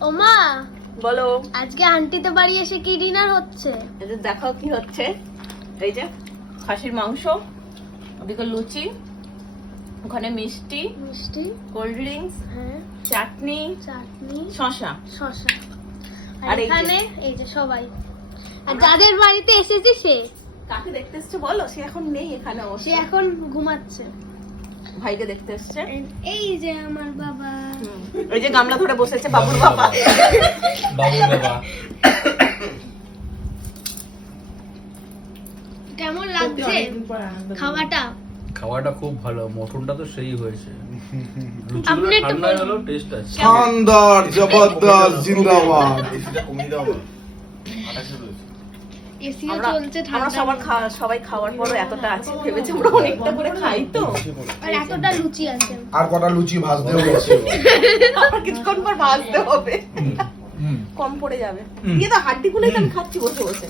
ওমা বলো, আজকে আন্টিতে বাড়ি এসে কি ডিনার হচ্ছে? এই যে দেখাও কি হচ্ছে। এই যে খাসির মাংস, ওদিকে লুচি, ওখানে মিষ্টি, মিষ্টি, কোল্ড ড্রিঙ্কস, হ্যাঁ, চাটনি, চাটনি, শসা। শসা। আর আর এই যে- এখানে এই যে সবাই, আর যাদের বাড়িতে এসেছি সে কাকে দেখতে এসছে বলো? সে এখন নেই এখানে, সে এখন ঘুমাচ্ছে। ভাইকে দেখতে এসছে। এই যে আমার বাবা, ওই যে গামলা ধরে বসেছে বাবুর বাবা। বাবুর বাবা। কেমন লাগছে খাওয়াটা? খাওয়াটা খুব ভালো, মটনটা তো সেই হয়েছে। আপনি লুচিগুলো একটু ঠান্ডা বলুন। হলো, টেস্ট আছে। শানদার, জবরদস্ত, জিন্দাবাদ। এসিটা কমিয়ে দাও না। আটাশে রয়েছে। এসিও আমরা চলছে, আমরা ঠান্ডা সবাই খাওয়ার পরও এতটা আছে ভেবেছি আমরা অনেকটা করে খাই তো। আর এতটা লুচি আছে। আর কটা লুচি ভাজতেও গেছে। আবার কিছুক্ষণ পর ভাজতে হবে, কম পড়ে যাবে। দিয়ে তো হাড্ডি গুলোই তো আমি খাচ্ছি বসে বসে।